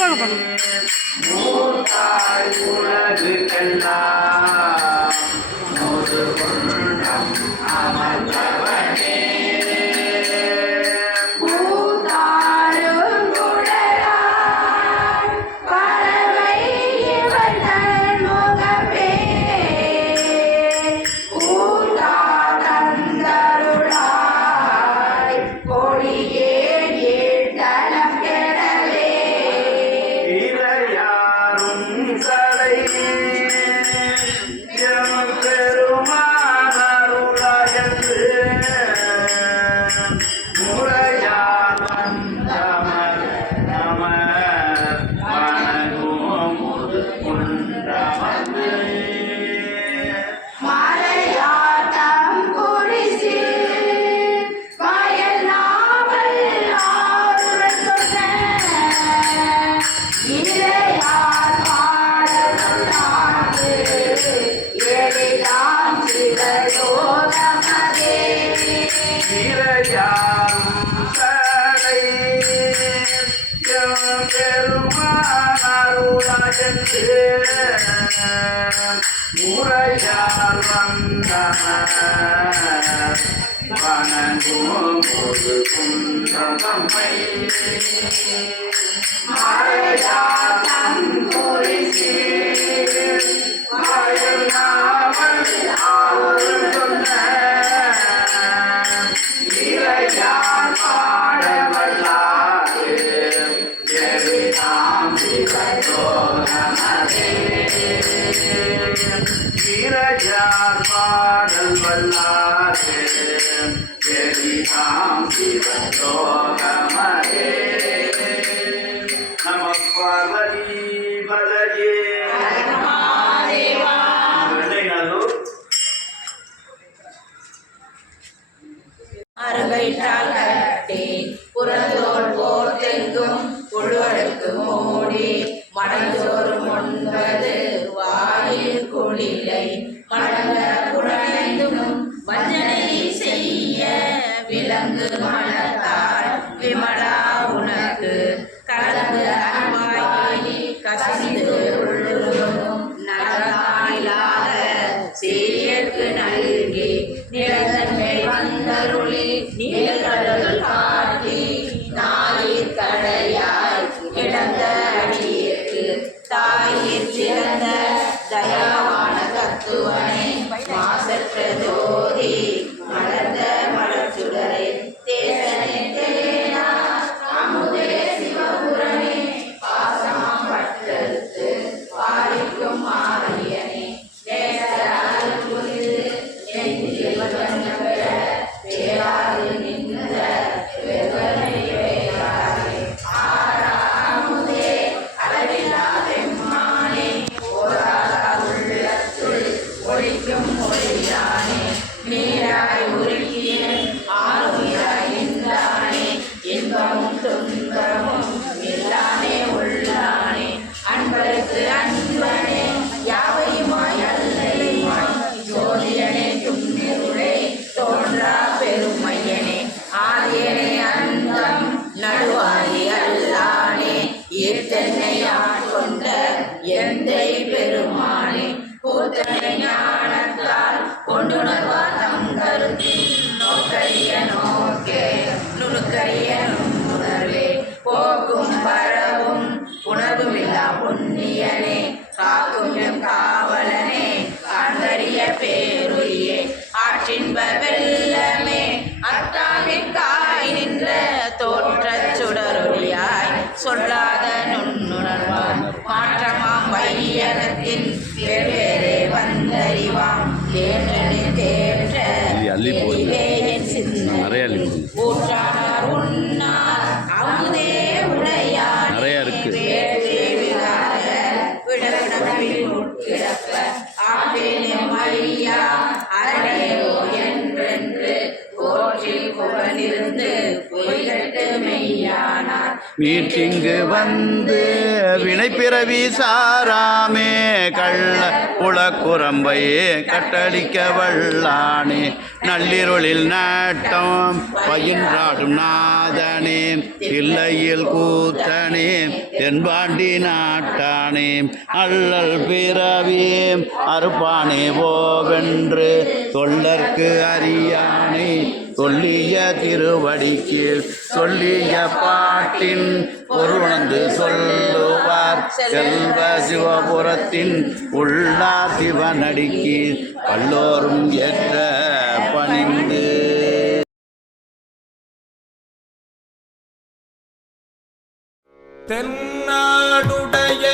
போங்க போங்க யாரும் தடை பெருமானாருடன் முறையார் வந்தனர். வணங்குவோம் ஒரு நீரஜார் பாடல் வல்லாரே நாம் சிவலோகமரே நம பார்வதி பலஜே அருகைட்டால் கட்டி புறந்து மீட்டிங்கு வந்து வினைப்பிறவி சாராமே கள்ள உளக்குரம்பை கட்டளிக்க வல்லானே நள்ளிருளில் நாட்டம் பயின்றாடும் நாதனே இல்லையில் கூத்தனே தென்பாண்டி நாட்டானே அல்லல் பிறவியே அறுப்பானே ஓவென்று தொல்லர்க்கு அறியானே. சொல்லிய திருவடி கீழ் சொல்லிய பாட்டின் பொருணந்து சொல்லுவார். செல்வ சிவபுரத்தின் உள்ளா சிவனடிக்கு கல்லோரும் ஏற்ற பணிந்து. தென்னாடுடைய